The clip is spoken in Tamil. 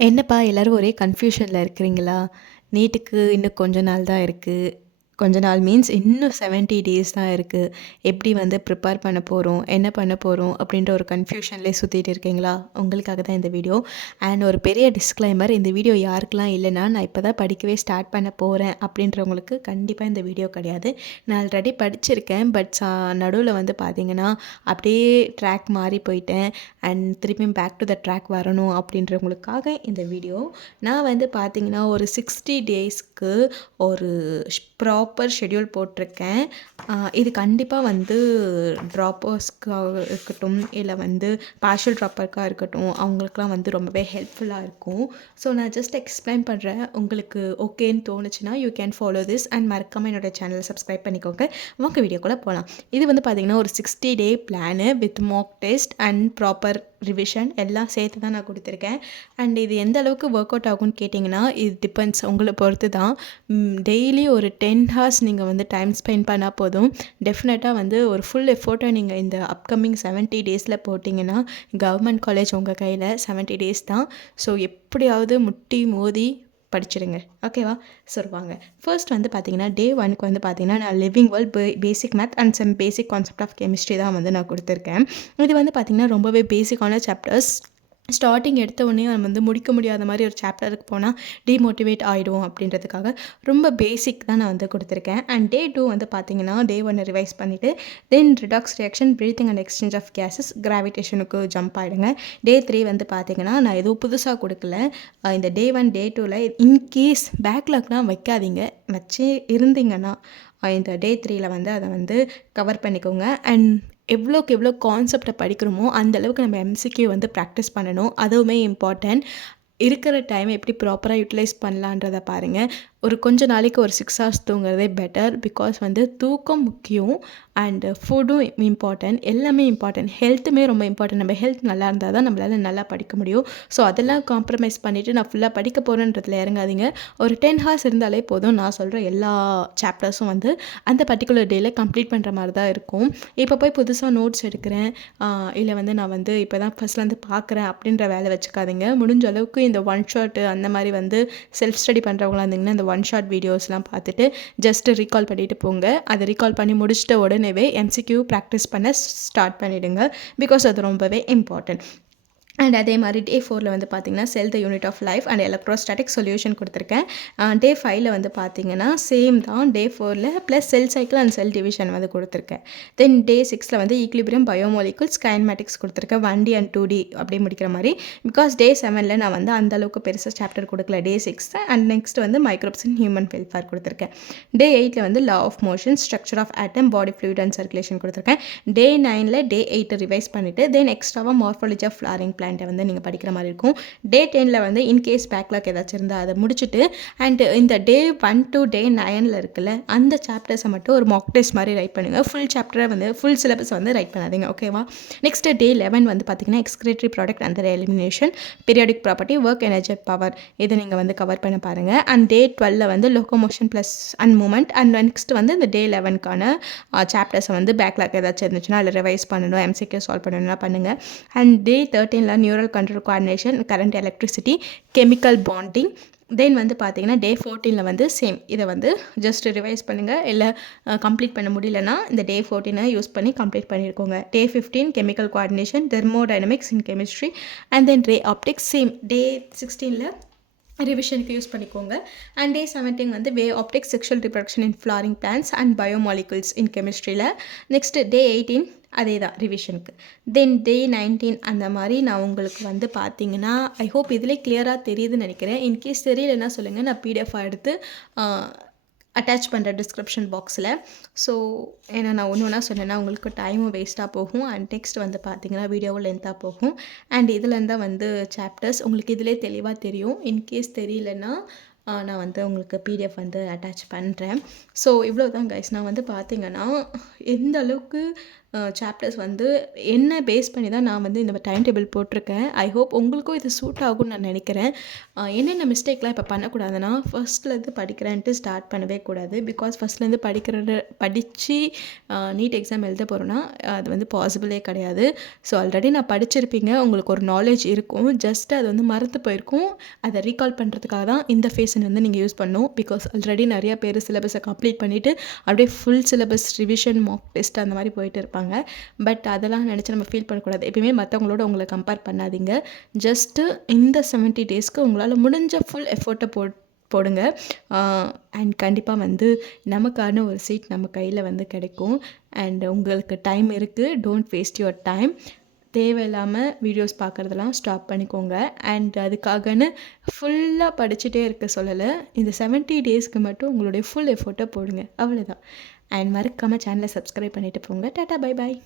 என்னப்பா எல்லாரும் ஒரே கன்ஃப்யூஷன்ல இருக்கிறீங்களா? நீட்டுக்கு இன்னும் கொஞ்ச நாள் தான் இருக்கு. கொஞ்ச நாள் மீன்ஸ் இன்னும் 70 டேஸ் தான் இருக்கு. எப்படி வந்து ப்ரிப்பேர் பண்ண போறோம்? என்ன பண்ண போறோம்? அப்படின்ற ஒரு கன்ஃப்யூஷன்லேயே சுத்திட்டு இருக்கீங்களா? உங்களுக்காக தான் இந்த வீடியோ. அண்ட் ஒரு பெரிய டிஸ்க்ளைமர், இந்த வீடியோ யாருக்கெல்லாம் இல்லைன்னா, நான் இப்போ தான் படிக்கவே ஸ்டார்ட் பண்ண போறேன் அப்படின்றவங்களுக்கு கண்டிப்பா இந்த வீடியோ கிடையாது. நான் ஆல்ரெடி படிச்சிருக்கேன். பட் நடுவுல வந்து பார்த்தீங்கன்னா, அப்படியே ட்ராக் மாறி போயிட்டேன். அண்ட் திருப்பியும் பேக் டு த ட்ராக் வரணும் அப்படின்றவங்களுக்காக இந்த வீடியோ. நான் வந்து பார்த்தீங்கன்னா, ஒரு 60 டேஸ்க்கு ஒரு ப்ராப்பர் ஷெட்யூல் போட்டிருக்கேன். இது கண்டிப்பா வந்து ட்ராப்பர்ஸ்க்காக இருக்கட்டும், இல்லை வந்து பார்ஷியல் ட்ராப்பருக்கா இருக்கட்டும், அவங்களுக்குலாம் வந்து ரொம்பவே ஹெல்ப்ஃபுல்லாக இருக்கும். ஸோ நான் ஜஸ்ட் எக்ஸ்பிளைன் பண்ணுறேன். உங்களுக்கு ஓகேன்னு தோணுச்சுன்னா you can follow this and மறக்காமல் என்னோட சேனலை சப்ஸ்கிரைப் பண்ணிக்கோங்க. வாங்க வீடியோக்குள்ளே போகலாம். இது வந்து பார்த்திங்கன்னா ஒரு 60 day plan with mock test and proper revision எல்லாம் சேர்த்து தான் நான் கொடுத்துருக்கேன். அண்ட் இது எந்த அளவுக்கு ஒர்க் அவுட் ஆகும்னு கேட்டிங்கன்னா, இது டிபெண்ட்ஸ், உங்களை பொறுத்து தான். டெய்லி ஒரு 10 ஹார்ஸ் நீங்கள் வந்து டைம் ஸ்பெண்ட் பண்ணால் போதும். டெஃபினட்டாக வந்து ஒரு ஃபுல் எஃபோர்ட்டை நீங்கள் இந்த அப்கமிங் 70 டேஸில் போட்டிங்கன்னா, கவர்மெண்ட் காலேஜ் உங்கள் கையில் 70 டேஸ் தான். ஸோ எப்படியாவது முட்டி மோதி படிச்சிடுங்க. ஓகேவா? சொல்லுவாங்க. ஃபர்ஸ்ட் வந்து பார்த்தீங்கன்னா, டே 1க்கு வந்து பார்த்தீங்கன்னா, நான் living world basic math and some basic concept of chemistry தான் வந்து நான் கொடுத்துருக்கேன். இது வந்து பார்த்தீங்கன்னா, ரொம்பவே பேசிக்கான சாப்டர்ஸ். ஸ்டார்டிங் எடுத்த உடனே நம்ம வந்து முடிக்க முடியாத மாதிரி ஒரு சாப்டருக்கு போனால் டிமோட்டிவேட் ஆகிடும் அப்படின்றதுக்காக ரொம்ப பேசிக் தான் நான் வந்து கொடுத்துருக்கேன். அண்ட் டே 2 வந்து பார்த்தீங்கன்னா, டே 1 ரிவைஸ் பண்ணிவிட்டு then redox reaction, breathing and exchange of gases, கிராவிடேஷனுக்கு ஜம்ப் ஆகிடுங்க. டே 3 வந்து பார்த்தீங்கன்னா, நான் எதுவும் புதுசாக கொடுக்கல. இந்த டே 1 டே 2ல் இன்கேஸ் பேக்லாக்லாம் வைக்காதீங்க. வச்சு இருந்தீங்கன்னா இந்த டே 3ல் வந்து அதை வந்து கவர் பண்ணிக்கோங்க. அண்ட் எவ்வளோக்கு எவ்வளோ கான்செப்டை படிக்கிறோமோ அந்தளவுக்கு நம்ம எம்சிக்யூ வந்து ப்ராக்டிஸ் பண்ணணும். அதுவுமே இம்பார்ட்டன்ட். இருக்கிற டைமை எப்படி ப்ராப்பராக யூட்டிலைஸ் பண்ணலான்றதை பாருங்கள். ஒரு கொஞ்ச நாளைக்கு ஒரு 6 ஹவர்ஸ் தூங்குறதே பெட்டர். பிகாஸ் வந்து தூக்கம் முக்கியம். அண்டு ஃபுட்டும் இம்பார்ட்டன்ட். எல்லாமே இம்பார்ட்டன்ட். ஹெல்த்துமே ரொம்ப இம்பார்ட்டன்ட். நம்ம ஹெல்த் நல்லா இருந்தால் தான் நம்மளால் நல்லா படிக்க முடியும். ஸோ அதெல்லாம் காம்ப்ரமைஸ் பண்ணிவிட்டு நான் ஃபுல்லாக படிக்க போகிறேன்றதுல இறங்காதீங்க. ஒரு 10 ஹார்ஸ் இருந்தாலே போதும். நான் சொல்கிற எல்லா சாப்டர்ஸும் வந்து அந்த பர்டிகுலர் டேயில் கம்ப்ளீட் பண்ணுற மாதிரி தான் இருக்கும். இப்போ போய் புதுசாக நோட்ஸ் எடுக்கிறேன், இல்லை வந்து நான் வந்து இப்போ தான் ஃபஸ்ட்லேருந்து பார்க்குறேன் அப்படின்ற வேலை வச்சுக்காதீங்க. முடிஞ்ச அளவுக்கு இந்த ஒன் ஷாட்டு அந்த மாதிரி வந்து செல்ஃப் ஸ்டடி பண்ணுறவங்களா இருந்தீங்கன்னா, இந்த ஒன் ஷாட் வீடியோஸ்லாம் பார்த்துட்டு ஜஸ்ட்டு ரீகால் பண்ணிவிட்டு போங்க. அதை ரீகால் பண்ணி முடிச்சிட்ட உடனேவே எம்சிக்யூ ப்ராக்டிஸ் பண்ண ஸ்டார்ட் பண்ணிவிடுங்க. பிகாஸ் அது ரொம்பவே இம்பார்ட்டன்ட். அண்ட் அதே மாதிரி டே 4ல் வந்து பார்த்தீங்கன்னா, cell the unit of life and electrostatic solution கொடுத்துருக்கேன். டே 5ல் வந்து பார்த்தீங்கன்னா சேம் தான். டே 4ல் plus cell cycle and cell division வந்து கொடுத்துருக்கேன். தென் டே 6ல் வந்து ஈக்லிபிரியம், பயோமாலிகுல்ஸ், கைனமேட்டிக்ஸ் கொடுத்துருக்கேன். 1D அண்ட் 2D அப்படியே முடிக்கிற மாதிரி. பிகாஸ் டே 7ல் நான் வந்து அந்தளவுக்கு பெருசாக சாப்டர் கொடுக்கல. டே 6 அண்ட் நெக்ஸ்ட் வந்து மைக்ரோப்ஸ் அண்ட் ஹியூமன் வெல்ஃபேர் கொடுத்துருக்கேன். டே 8ல் வந்து law of motion, structure of atom, body fluid and circulation கொடுத்துருக்கேன். டே 9ல் டே 8 ரிவைஸ் பண்ணிவிட்டு தென் எக்ஸ்ட்ராவாக மார்ஃபாலஜி ஆஃப் ஃப்ளாரிங் பிளான்ட்டை வந்து நீங்கள் படிக்கிற மாதிரி இருக்கும். டே 10ல் வந்து இன்கேஸ் பேக்லாக் ஏதாச்சும் இருந்தால் அதை முடிச்சுட்டு அண்ட் இந்த டே 1 to டே 9ல் இருக்குல்ல, அந்த சாப்டர்ஸை மட்டும் ஒரு மாக் டெஸ்ட் மாதிரி ரைட் பண்ணுங்கள். ஃபுல் சாப்டரை வந்து ஃபுல் சிலபஸ் வந்து ரைட் பண்ணாதீங்க. ஓகேவா? நெக்ஸ்ட் டே 11 வந்து பார்த்தீங்கன்னா, excretory product and elimination, periodic property, work, energy, power, இதை நீங்கள் வந்து கவர் பண்ண பாருங்கள். அண்ட் டே 12ல் வந்து locomotion plus and movement. And next வந்து இந்த டே 11க்கான சாப்டர்ஸை வந்து பேக்லாக் ஏதாச்சும் இருந்துச்சுன்னா அதில் ரிவைஸ் பண்ணணும், எம்சிக்யூ சால்வ் பண்ணணும்னா பண்ணுங்கள். அண்ட் டே 13ல் neural control coordination, current electricity, chemical bonding. Then வந்து பார்த்தீங்கன்னா, டே 14ல் வந்து சேம் இதை வந்து ஜஸ்ட் ரிவைஸ் பண்ணுங்கள். இல்லை கம்ப்ளீட் பண்ண முடியலன்னா இந்த டே 14 யூஸ் பண்ணி கம்ப்ளீட் பண்ணியிருக்கோங்க. Day 15 chemical coordination, thermodynamics in chemistry and then ray optics. Same day 16ல் ரிவிஷனுக்கு யூஸ் பண்ணிக்கோங்க. அண்ட் டே 17 வந்து wave optics, sexual reproduction in flowering plants and biomolecules in கெமிஸ்ட்ரியில். நெக்ஸ்ட் டே 18 அதே தான் ரிவிஷனுக்கு. தென் டே 19 அந்த மாதிரி நான் உங்களுக்கு வந்து பார்த்தீங்கன்னா, ஐ ஹோப் இதிலே கிளியராக தெரியுதுன்னு நினைக்கிறேன். இன்கேஸ் தெரியலன்னா சொல்லுங்கள், நான் பிடிஎஃபாக எடுத்து அட்டாச் பண்ணுற டிஸ்கிரிப்ஷன் பாக்ஸில். ஸோ ஏன்னா நான் ஒன்று ஒன்றா சொன்னேன்னா உங்களுக்கு டைமும் வேஸ்ட்டாக போகும். அண்ட் டெக்ஸ்ட் வந்து பார்த்தீங்கன்னா வீடியோவும் லென்த்தாக போகும். அண்ட் இதில் தான் வந்து சாப்டர்ஸ் உங்களுக்கு இதிலே தெளிவாக தெரியும். இன்கேஸ் தெரியலன்னா நான் வந்து உங்களுக்கு பிடிஎஃப் வந்து அட்டாச் பண்ணுறேன். ஸோ இவ்வளோ தான் கைஸ். நான் வந்து பார்த்தீங்கன்னா எந்த அளவுக்கு சாப்டர்ஸ் வந்து என்ன பேஸ் பண்ணி தான் நான் வந்து இந்த டைம் டேபிள் போட்டிருக்கேன். ஐ ஹோப் உங்களுக்கும் இது சூட் ஆகும்னு நான் நினைக்கிறேன். என்னென்ன மிஸ்டேக்லாம் இப்போ பண்ணக்கூடாதுன்னா, ஃபர்ஸ்ட்லேருந்து படிக்கிறேன்ட்டு ஸ்டார்ட் பண்ணவே கூடாது. பிகாஸ் ஃபர்ஸ்ட்லேருந்து படித்து நீட் எக்ஸாம் எழுத போகிறோன்னா அது வந்து பாசிபிளே கிடையாது. ஸோ ஆல்ரெடி நான் படிச்சிருப்பீங்க, உங்களுக்கு ஒரு நாலேஜ் இருக்கும். ஜஸ்ட் அது வந்து மறந்து போயிருக்கும். அதை ரீகால் பண்ணுறதுக்காக தான் இந்த ஃபேஸை வந்து நீங்கள் யூஸ் பண்ணணும். பிகாஸ் ஆல்ரெடி நிறைய பேர் சிலபஸை கம்ப்ளீட் பண்ணிவிட்டு அப்படியே full syllabus revision, Mach test அந்த மாதிரி போயிட்டு இருப்பாங்க. பட் அதெல்லாம் நினச்சி நம்ம ஃபீல் பண்ணக்கூடாது. எப்பயுமே மற்றவங்களோட உங்களை கம்பேர் பண்ணாதீங்க. ஜஸ்ட்டு இந்த 70 டேஸ்க்கு உங்களால் முடிஞ்ச ஃபுல் எஃபோர்ட்டை போடுங்க. அண்ட் கண்டிப்பாக வந்து நமக்கான ஒரு சீட் நம்ம கையில் வந்து கிடைக்கும். அண்ட் உங்களுக்கு டைம் இருக்குது. Don't waste your time. தேவையில்லாமல் வீடியோஸ் பார்க்குறதெல்லாம் ஸ்டாப் பண்ணிக்கோங்க. அண்ட் அதுக்காகன்னு ஃபுல்லாக படிச்சுட்டே இருக்க சொல்லலை. இந்த 70 டேஸ்க்கு மட்டும் உங்களுடைய ஃபுல் எஃபோர்ட்டை போடுங்க. அவ்வளோதான். அண்ட் மறக்காமல் சேனலை சப்ஸ்கிரைப் பண்ணிவிட்டு போங்க. Tata, bye bye.